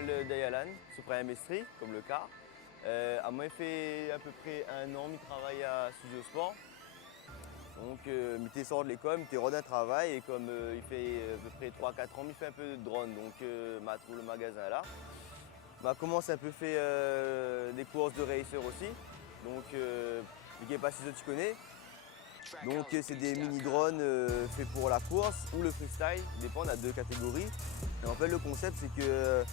m'appelle Dayalan, Supreme Estrie, comme le car. Moi, il fait à peu près 1 an, il travaille à Studio Sport. Donc, il sort de l'école, il rôde un travail et comme il fait à peu près 3-4 ans, il fait un peu de drone. Donc, m'a trouvé le magasin là. M'a commencé un peu fait des courses de racer aussi. Donc, je ne sais pas si tu connais. Donc c'est des mini-drones faits pour la course ou le freestyle, ça dépend, on a 2 catégories. Et en fait le concept c'est que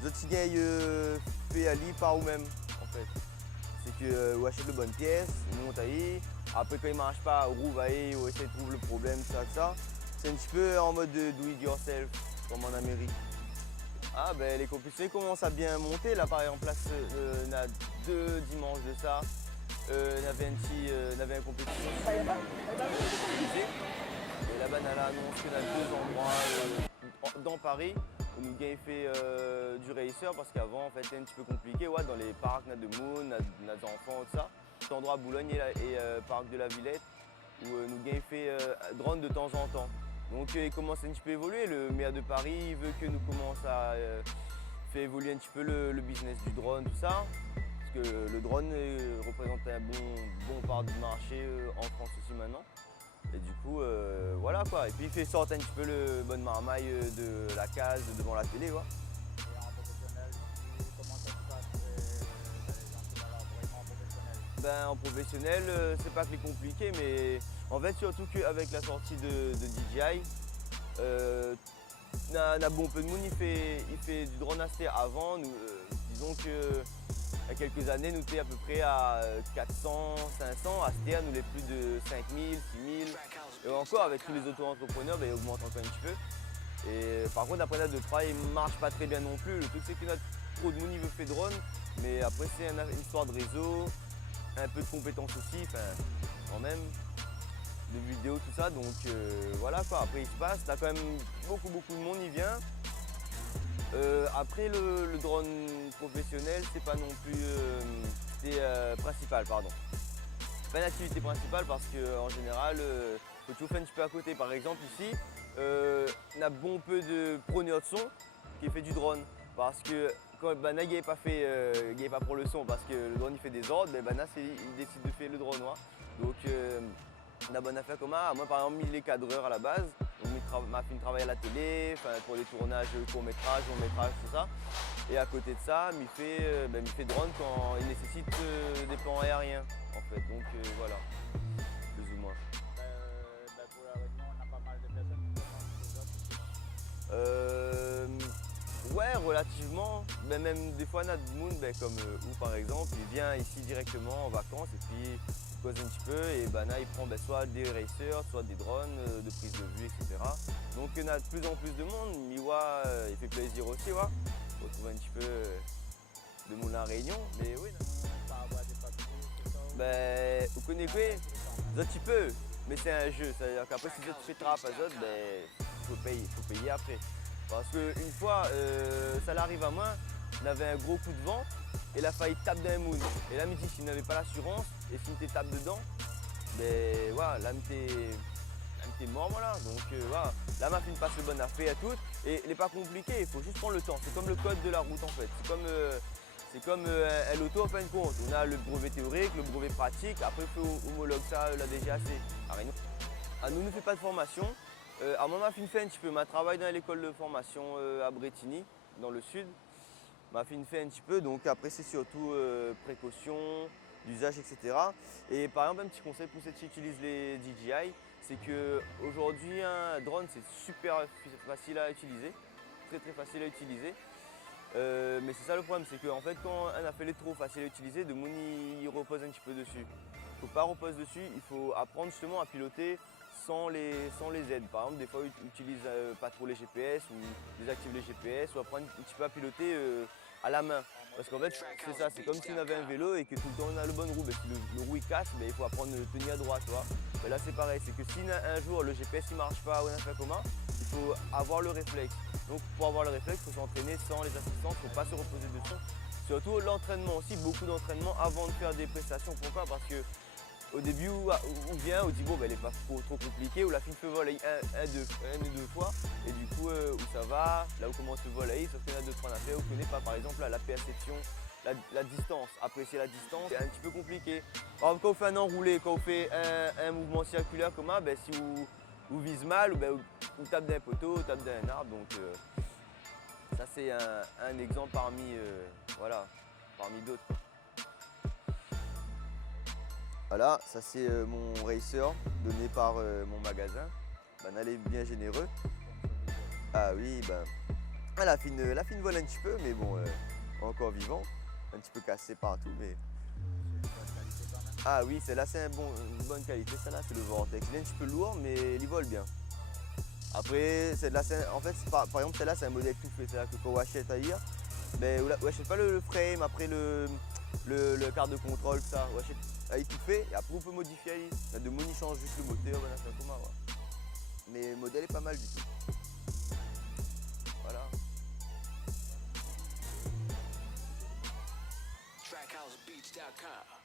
les autres gars fait à lit par eux-mêmes en fait. C'est que vous achetez de bonnes pièces, vous montez à y. Après quand il ne marche pas, rouvre à y, ou essayez de trouver le problème, ça. C'est un petit peu en mode do it yourself, comme en Amérique. Ah ben les compétitions commencent à bien monter. Là par exemple, on a 2 dimanches de ça. On avait une compétition et là-bas on a annoncé qu'on a 2 endroits dans Paris où nous avons fait du racer parce qu'avant en fait c'était un petit peu compliqué dans les parcs de Moon, des enfants, tout ça. Cet endroit à Boulogne et parc de la Villette où nous avons fait drone de temps en temps. Donc il commence un petit peu à évoluer. Le maire de Paris veut que nous commençons à faire évoluer un petit peu le business du drone, tout ça. Parce que le drone représente un bon part du marché en France aussi maintenant. Et du coup, voilà quoi. Et puis il fait sortir un petit peu le bonne marmaille de la case devant la télé. Quoi. Et en professionnel, comment ça se passe vraiment professionnel? En professionnel, c'est pas que les compliqué, mais en fait surtout qu'avec la sortie de DJI, on a bon peu de monde, il fait du drone AST avant. Disons que il y a quelques années, nous étions à peu près à 400, 500. À STR, nous les plus de 5000, 6000. Et encore, avec tous les auto-entrepreneurs, il augmente encore un petit peu. Et par contre, après, la 2-3, il ne marche pas très bien non plus. Le truc, c'est qu'il y a trop de monde qui veut faire drone. Mais après, c'est une histoire de réseau, un peu de compétences aussi, quand même, de vidéos, tout ça. Donc voilà quoi. Après, il se passe. Tu as quand même beaucoup de monde, il vient. Après le drone professionnel, c'est pas non plus principal, pardon. C'est pas une activité principale parce qu'en général, faut toujours faire un petit peu à côté. Par exemple ici, on a bon peu de preneurs de son qui fait du drone. Parce que quand Bana n'est pas pour le son parce que le drone il fait des ordres, Bana il décide de faire le drone. Donc on a bonne affaire comme ça. Moi par exemple il est cadreur à la base. M'a fait travailler à la télé, pour les tournages court-métrage, long-métrage, tout ça. Et à côté de ça, il fait drone quand il nécessite des plans aériens, en fait. Donc voilà, plus ou moins. Pour la réunion, on a pas mal de personnes qui commencent les autres. Ouais, relativement. Même des fois, on a du monde, comme où par exemple, il vient ici directement en vacances et puis cause un petit peu et là il prend soit des racers, soit des drones de prise de vue, etc. Donc il y en a de plus en plus de monde, Miwa il fait plaisir aussi, on retrouve un petit peu de monde à la Réunion, mais oui. Vous connaissez un petit peu, mais c'est un jeu, c'est-à-dire qu'après si tu fais trappe à autres, faut payer après. Parce qu'une fois, ça l'arrive à moi, on avait un gros coup de vent, et la faille tape dans un moon. Et là, il me dit, s'il n'avait pas l'assurance, et s'il me tape dedans, là, il mort, voilà. Donc, voilà. Là, ma fille passe le bon affaire et tout. Et il n'est pas compliqué, il faut juste prendre le temps. C'est comme le code de la route, en fait. C'est comme un loto en fin de compte. On a le brevet théorique, le brevet pratique. Après, il faut homologuer ça, la DGAC. Nous ne fait pas de formation. Moi, ma fille fait un petit peu. Ma travail dans l'école de formation à Bretigny, dans le sud. Ma fille fait un petit peu, donc après c'est surtout précaution, d'usage, etc. Et par exemple un petit conseil pour ceux qui utilisent les DJI, c'est qu'aujourd'hui un drone c'est super facile à utiliser, très facile à utiliser. Mais c'est ça le problème, c'est qu'en fait quand un a fait les trop facile à utiliser, de monde il repose un petit peu dessus. Il ne faut pas reposer dessus, il faut apprendre justement à piloter sans les aides. Par exemple, des fois, ils utilisent pas trop les GPS ou désactivent les GPS ou apprendre un petit peu à piloter à la main. Parce qu'en fait, c'est ça, c'est comme si on avait un vélo et que tout le temps on a le bon roue. Si le roue il casse, il faut apprendre à tenir à droite. Là, c'est pareil, c'est que si un jour le GPS ne marche pas ou un fait commun, il faut avoir le réflexe. Donc, pour avoir le réflexe, il faut s'entraîner sans les assistants, il ne faut pas se reposer dessus. Surtout l'entraînement aussi, beaucoup d'entraînement avant de faire des prestations. Pourquoi? Parce que au début, on vient, on dit bon, ben, elle n'est pas trop compliquée, ou la fille fait voler une ou deux fois, et du coup, où ça va, là où commence le voler, sauf qu'il y en a deux, trois affaires, où on connaît pas, par exemple, la perception, la distance, apprécier la distance, c'est un petit peu compliqué. Par exemple, quand on fait un enroulé, quand on fait un mouvement circulaire comme ça, ben, si vous visez mal, ou ben, vous tape d'un poteau, ou tape d'un arbre, donc ça c'est un exemple parmi, voilà, parmi d'autres. Voilà, ça c'est mon racer donné par mon magasin. Ben, elle est bien généreux. Ah oui, ben, la fine vole un petit peu, mais bon, encore vivant. Un petit peu cassé partout, mais... Ah oui, celle-là c'est une bonne qualité, celle-là c'est le Vortex. Il est un petit peu lourd, mais il vole bien. Après, celle-là, en fait, par exemple, celle-là c'est un modèle tout fait. C'est-à-dire que quand on achète ailleurs, ben, on achète pas le frame, après le carte de contrôle, tout ça. On achète avec tout fait, et après on peut modifier. La de Moni change juste le moteur, voilà, c'est un coma, ouais. Mais le modèle est pas mal du tout. Voilà. TrackHouseBeats.com